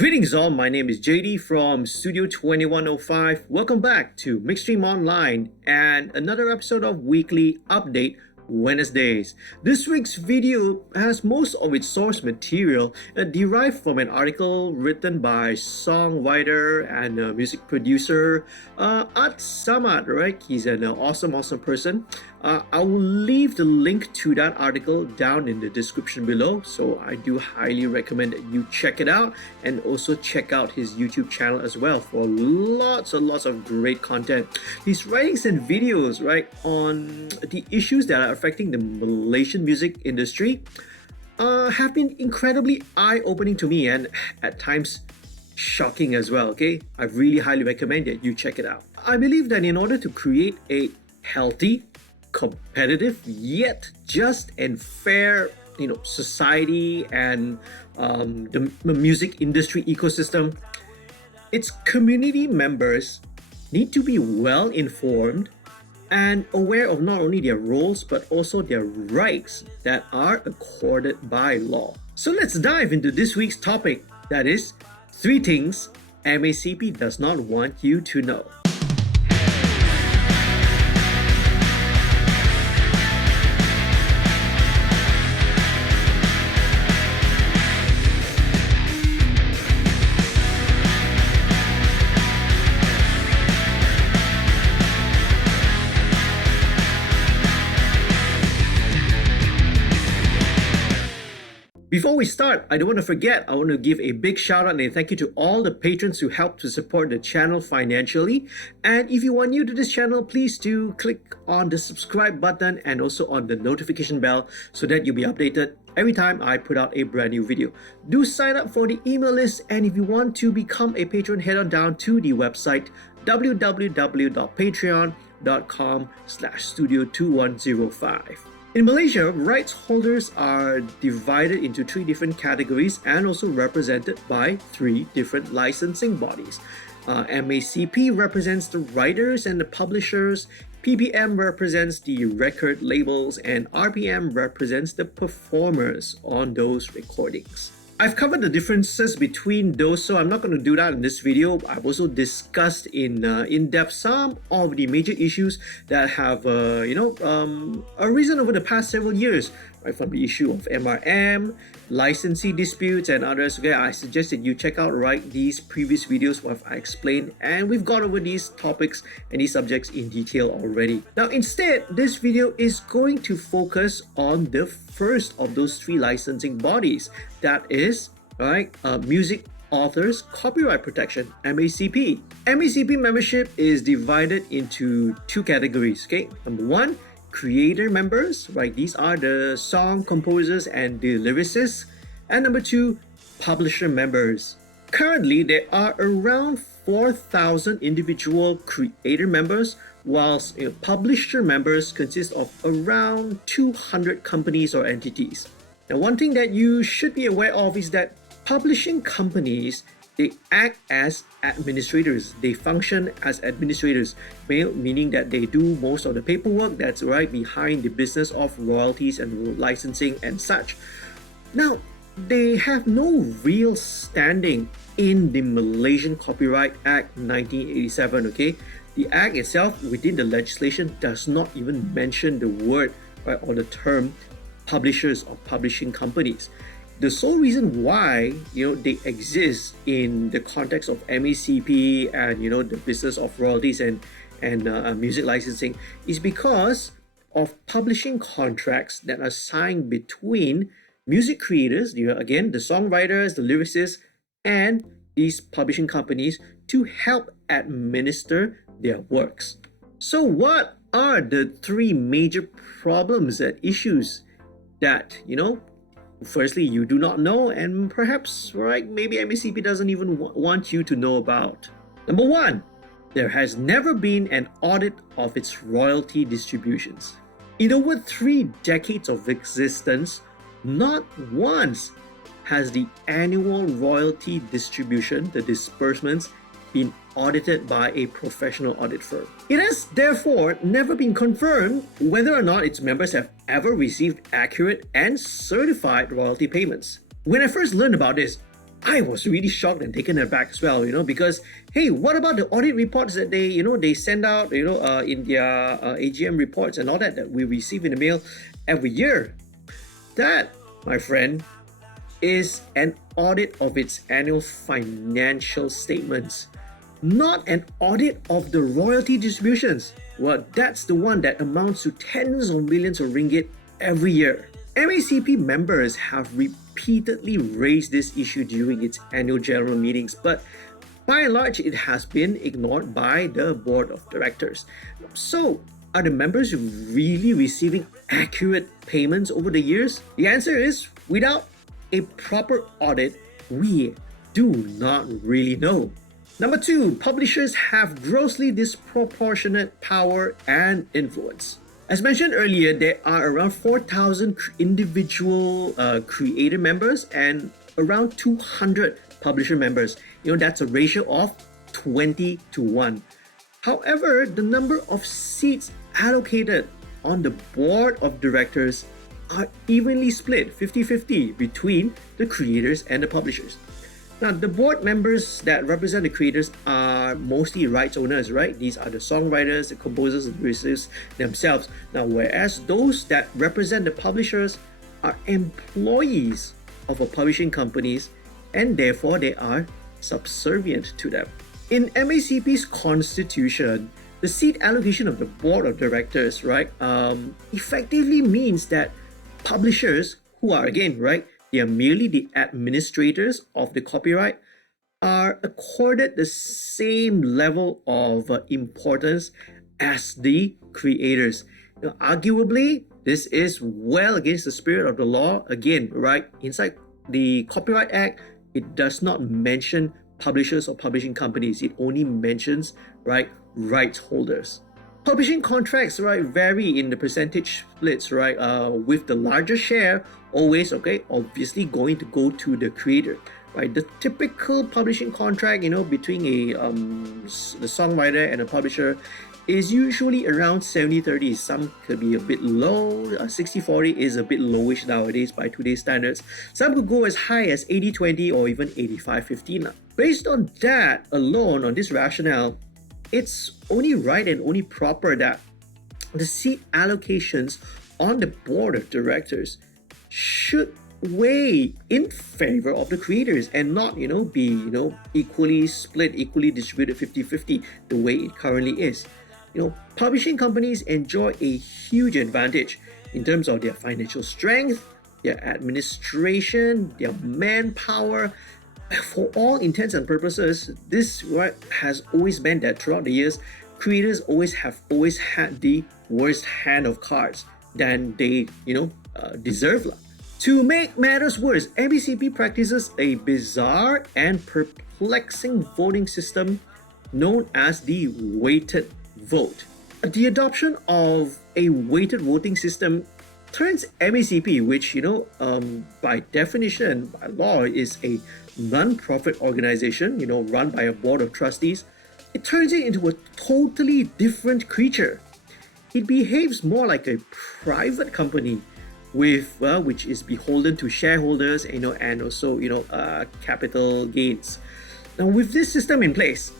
Greetings all, my name is JD from Studio 2105. Welcome back to MixStream Online and another episode of Weekly Update Wednesdays. This week's video has most of its source material derived from an article written by songwriter and music producer Art Samad, right? He's an awesome person. I will leave the link to that article down in the description below, so I do highly recommend that you check it out and also check out his YouTube channel as well for lots and lots of great content. His writings and videos, right, on the issues that are affecting the Malaysian music industry have been incredibly eye-opening to me and at times shocking as well, okay? I really highly recommend that you check it out. I believe that in order to create a healthy, competitive yet just and fair society and the music industry ecosystem, its community members need to be well informed and aware of not only their roles but also their rights that are accorded by law. So let's dive into this week's topic, that is 3 things MACP does not want you to know. Before we start, I don't want to forget, I want to give a big shout out and a thank you to all the patrons who help to support the channel financially. And if you are new to this channel, please do click on the subscribe button and also on the notification bell so that you'll be updated every time I put out a brand new video. Do sign up for the email list, and if you want to become a patron, head on down to the website www.patreon.com/studio2105. In Malaysia, rights holders are divided into 3 different categories and also represented by 3 different licensing bodies. MACP represents the writers and the publishers, PPM represents the record labels, and RPM represents the performers on those recordings. I've covered the differences between those, so I'm not going to do that in this video. I've also discussed in depth some of the major issues that have arisen over the past several years, right, from the issue of MRM, licensee disputes, and others. Okay, I suggest that you check out these previous videos where I explained, and we've gone over these topics and these subjects in detail already. Now, instead, this video is going to focus on the first of those 3 licensing bodies, that is, Music Authors Copyright Protection, MACP. MACP membership is divided into 2 categories, okay? Number 1, creator members, right? These are the song composers and the lyricists. And number 2, publisher members. Currently, there are around 4,000 individual creator members, whilst publisher members consist of around 200 companies or entities. Now, one thing that you should be aware of is that publishing companies, they act as administrators. They function as administrators, meaning that they do most of the paperwork that's right behind the business of royalties and licensing and such. Now, they have no real standing in the Malaysian Copyright Act 1987, okay? The act itself within the legislation does not even mention the word, right, or the term publishers or publishing companies. The sole reason why they exist in the context of MACP and the business of royalties and music licensing is because of publishing contracts that are signed between music creators, again the songwriters, the lyricists, and these publishing companies to help administer their works. So what are the 3 major problems and issues that firstly you do not know, and perhaps maybe MACP doesn't even want you to know about? Number 1, there has never been an audit of its royalty distributions. In over 3 decades of existence, not once has the annual royalty distribution, the disbursements, been audited by a professional audit firm. It has therefore never been confirmed whether or not its members have ever received accurate and certified royalty payments. When I first learned about this, I was really shocked and taken aback as well, because hey, what about the audit reports that they send out, in their AGM reports and all that we receive in the mail every year? That, my friend, is an audit of its annual financial statements, not an audit of the royalty distributions. Well, that's the one that amounts to tens of millions of ringgit every year. MACP members have repeatedly raised this issue during its annual general meetings, but by and large, it has been ignored by the board of directors. So, are the members really receiving accurate payments over the years? The answer is, without a proper audit, we do not really know. Number 2, publishers have grossly disproportionate power and influence. As mentioned earlier, there are around 4,000 individual creator members and around 200 publisher members. That's a ratio of 20 to 1. However, the number of seats allocated on the board of directors are evenly split 50-50 between the creators and the publishers. Now, the board members that represent the creators are mostly rights owners, right? These are the songwriters, the composers, and producers themselves. Now, whereas those that represent the publishers are employees of a publishing companies, and therefore they are subservient to them. In MACP's constitution, the seat allocation of the board of directors, right, effectively means that publishers, who are again, right, they are merely the administrators of the copyright, are accorded the same level of importance as the creators. Arguably, this is well against the spirit of the law. Again, right, inside the Copyright Act, it does not mention publishers or publishing companies. It only mentions, right, rights holders. Publishing contracts, right, vary in the percentage splits, right, with the larger share always, obviously going to go to the creator, right? The typical publishing contract, between the songwriter and a publisher is usually around 70-30. Some could be a bit low. 60-40 is a bit lowish nowadays by today's standards. Some could go as high as 80-20 or even 85-15. Based on that alone, on this rationale, it's only right and only proper that the seat allocations on the board of directors should weigh in favor of the creators and not, be, equally split, equally distributed 50-50 the way it currently is. Publishing companies enjoy a huge advantage in terms of their financial strength, their administration, their manpower. For all intents and purposes, this has always meant that throughout the years, creators always had the worst hand of cards than they, deserve. To make matters worse, MACP practices a bizarre and perplexing voting system known as the weighted vote. The adoption of a weighted voting system turns MACP, which, by definition, by law, is a non-profit organization, run by a board of trustees, it turns it into a totally different creature. It behaves more like a private company with, which is beholden to shareholders, and also, capital gains. Now, with this system in place,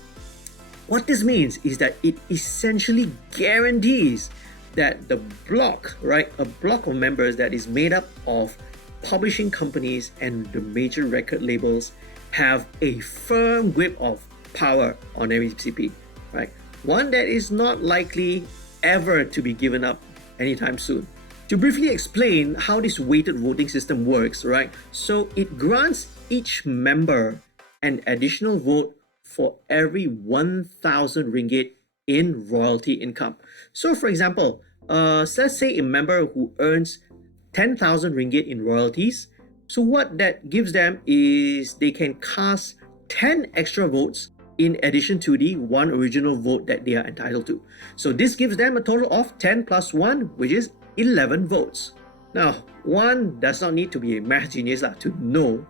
what this means is that it essentially guarantees that the block, right, a block of members that is made up of publishing companies and the major record labels have a firm grip of power on MACP, right? One that is not likely ever to be given up anytime soon. To briefly explain how this weighted voting system works, right? So it grants each member an additional vote for every 1,000 ringgit in royalty income. So for example, let's say a member who earns 10,000 ringgit in royalties. So what that gives them is they can cast 10 extra votes in addition to the one original vote that they are entitled to. So this gives them a total of 10 plus 1, which is 11 votes. Now, one does not need to be a math genius to know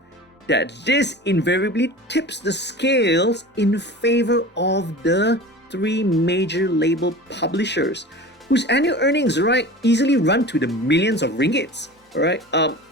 that this invariably tips the scales in favor of the three major label publishers whose annual earnings, right, easily run to the millions of ringgits. All right,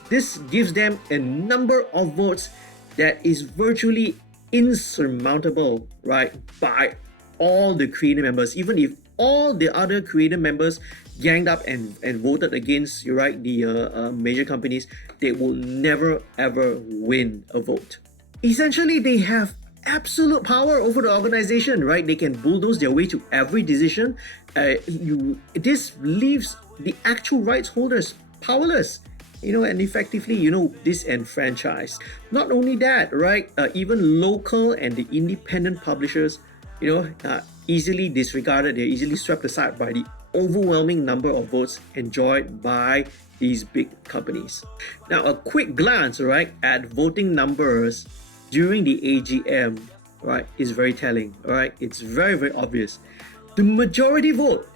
this gives them a number of votes that is virtually insurmountable, right, by all the creator members. Even if all the other creator members ganged up and voted against, right, the major companies, they will never ever win a vote. Essentially, they have absolute power over the organization, right? They can bulldoze their way to every decision. This leaves the actual rights holders powerless, and effectively, disenfranchised. Not only that, right? Even local and the independent publishers, easily disregarded. They're easily swept aside by the overwhelming number of votes enjoyed by these big companies. Now, a quick glance, right, at voting numbers during the AGM, right, is very telling. All right, it's very, very obvious. The majority vote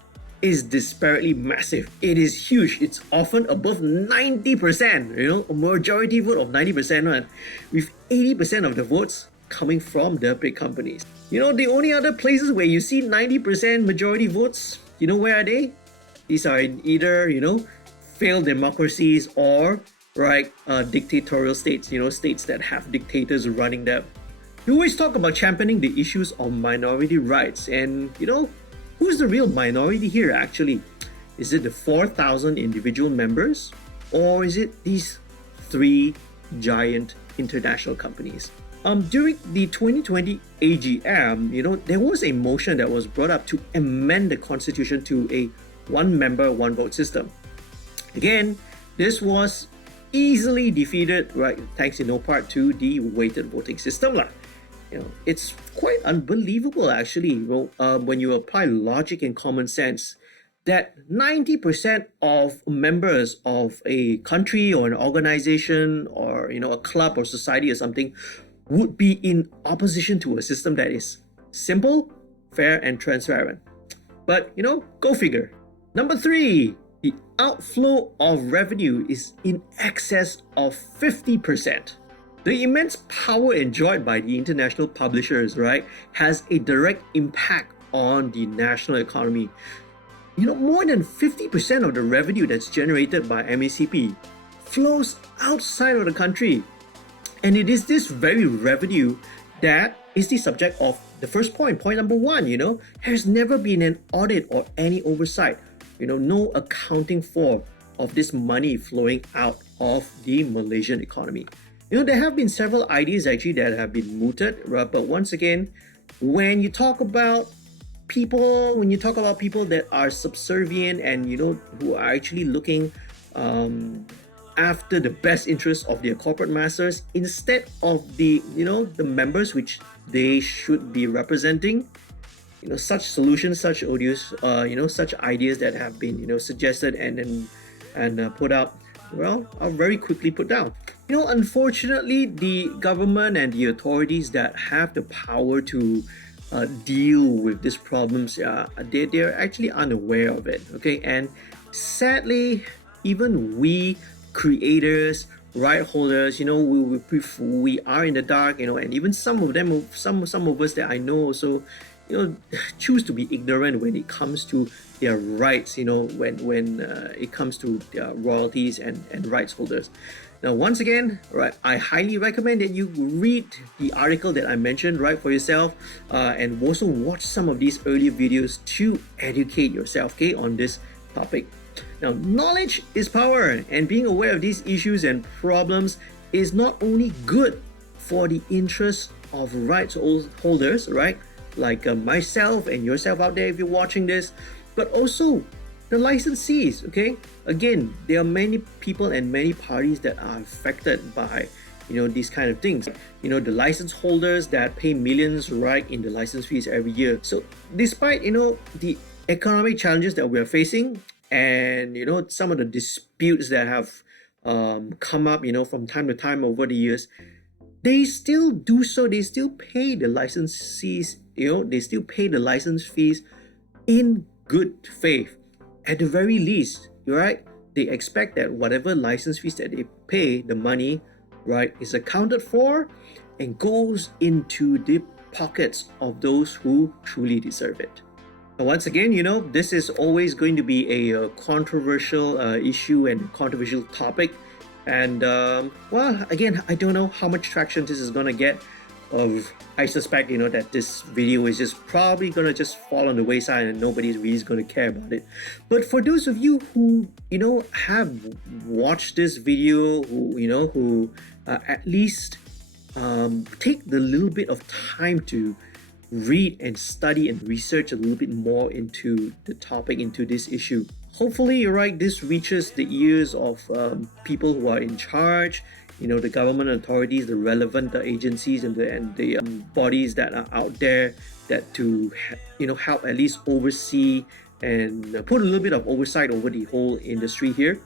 is disparately massive. It is huge. It's often above 90%. A majority vote of 90%, right, with 80% of the votes coming from the big companies. The only other places where you see 90% majority votes, where are they? These are in either, failed democracies or, right, dictatorial states, states that have dictators running them. We always talk about championing the issues of minority rights, and, who's the real minority here actually? Is it the 4,000 individual members, or is it these 3 giant international companies? During the 2020 AGM, there was a motion that was brought up to amend the constitution to a one member, one vote system. Again, this was easily defeated, right, thanks in no part to the weighted voting system. It's quite unbelievable actually, when you apply logic and common sense, that 90% of members of a country or an organization or, a club or society or something would be in opposition to a system that is simple, fair, and transparent. But, go figure. Number 3, the outflow of revenue is in excess of 50%. The immense power enjoyed by the international publishers, right, has a direct impact on the national economy. More than 50% of the revenue that's generated by MACP flows outside of the country. And it is this very revenue that is the subject of the first point number 1, there's never been an audit or any oversight, no accounting for of this money flowing out of the Malaysian economy. There have been several ideas actually that have been mooted, right? But once again, when you talk about people that are subservient and, who are actually looking after the best interests of their corporate masters instead of the members which they should be representing, such solutions, such audios, such ideas that have been suggested and put up, are very quickly put down. Unfortunately, the government and the authorities that have the power to deal with these problems, they're actually unaware of it. Okay, and sadly, even we creators, right holders, we are in the dark, and even some of them, some of us that I know also, choose to be ignorant when it comes to their rights, when it comes to their royalties and rights holders. Now, once again, right, I highly recommend that you read the article that I mentioned, right, for yourself, and also watch some of these earlier videos to educate yourself, okay, on this topic. Now, knowledge is power, and being aware of these issues and problems is not only good for the interests of rights holders, right, like myself and yourself out there if you're watching this, but also the licensees, okay? Again, there are many people and many parties that are affected by, these kind of things. The license holders that pay millions, right, in the license fees every year. So despite, the economic challenges that we are facing and, some of the disputes that have come up, from time to time over the years, they still do so. They still pay the licensees, they still pay the license fees in good faith. At the very least, right, they expect that whatever license fees that they pay, the money, right, is accounted for and goes into the pockets of those who truly deserve it. Now, once again, this is always going to be a controversial issue and controversial topic And well, again, I don't know how much traction this is gonna get. I suspect, that this video is just probably gonna just fall on the wayside and nobody's really gonna care about it. But for those of you who have watched this video, who at least take the little bit of time to read and study and research a little bit more into the topic, into this issue. Hopefully, right, this reaches the ears of people who are in charge, the government authorities, the relevant agencies, and the bodies that are out there that to help at least oversee and put a little bit of oversight over the whole industry here.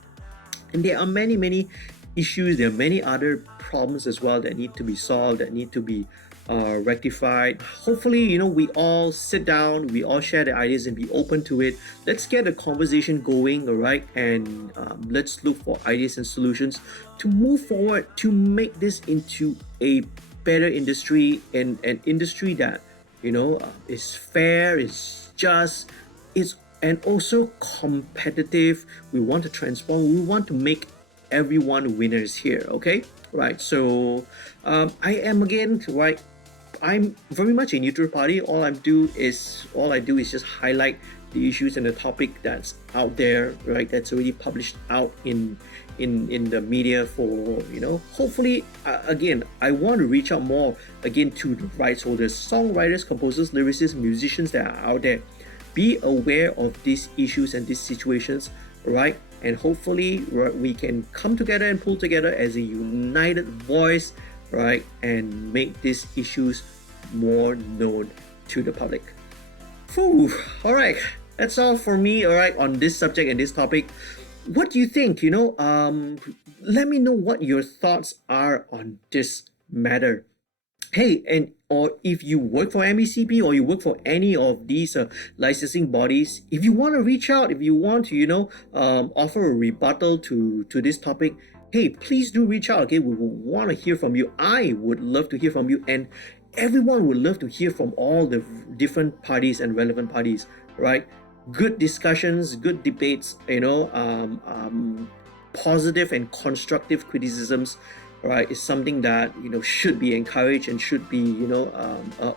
And there are many issues. There are many other problems as well that need to be solved, that need to be rectified. Hopefully, we all sit down, we all share the ideas and be open to it. Let's get a conversation going, all right? And let's look for ideas and solutions to move forward to make this into a better industry, and an industry that is fair, is just, and also competitive. We want to transform. We want to make everyone winners here. Okay, right? So I am again, right, I'm very much a neutral party. All I do is just highlight the issues and the topic that's out there, right? That's already published out in the media for hopefully again, I want to reach out more again to the rights holders, songwriters, composers, lyricists, musicians that are out there. Be aware of these issues and these situations, right? And hopefully we can come together and pull together as a united voice, right, and make these issues more known to the public. Whew. All right, that's all for me, all right, on this subject and this topic. What do you think? Let me know what your thoughts are on this matter. Hey, and or if you work for MACP or you work for any of these licensing bodies, if you want to reach out, if you want to offer a rebuttal to this topic, hey, please do reach out. Okay, we want to hear from you. I would love to hear from you, and everyone would love to hear from all the different parties and relevant parties, right? Good discussions, good debates, positive and constructive criticisms, right, is something that should be encouraged and should be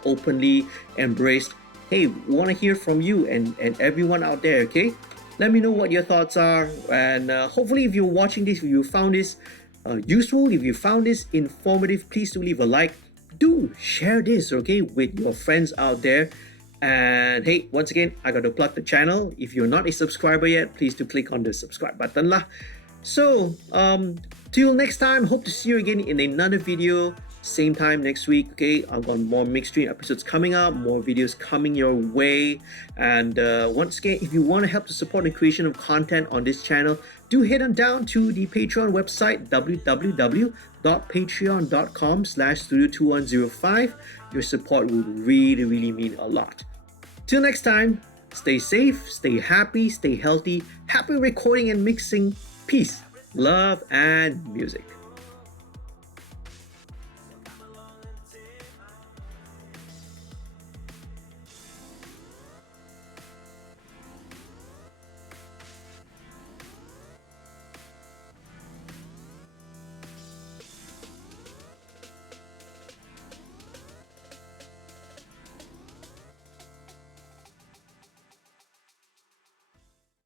openly embraced. Hey, we want to hear from you and everyone out there. Okay, let me know what your thoughts are, and hopefully if you're watching this, if you found this useful, if you found this informative, please do leave a like. Do share this, okay, with your friends out there. And hey, once again, I got to plug the channel. If you're not a subscriber yet, please do click on the subscribe button lah. So till next time, hope to see you again in another video, same time next week. Okay, I've got more MixStream episodes coming up, more videos coming your way. And once again, if you want to help to support the creation of content on this channel, do head on down to the Patreon website, www.patreon.com/studio2105. Your support would really mean a lot. Till next time, stay safe, stay happy, stay healthy, happy recording and mixing. Peace, love, and music.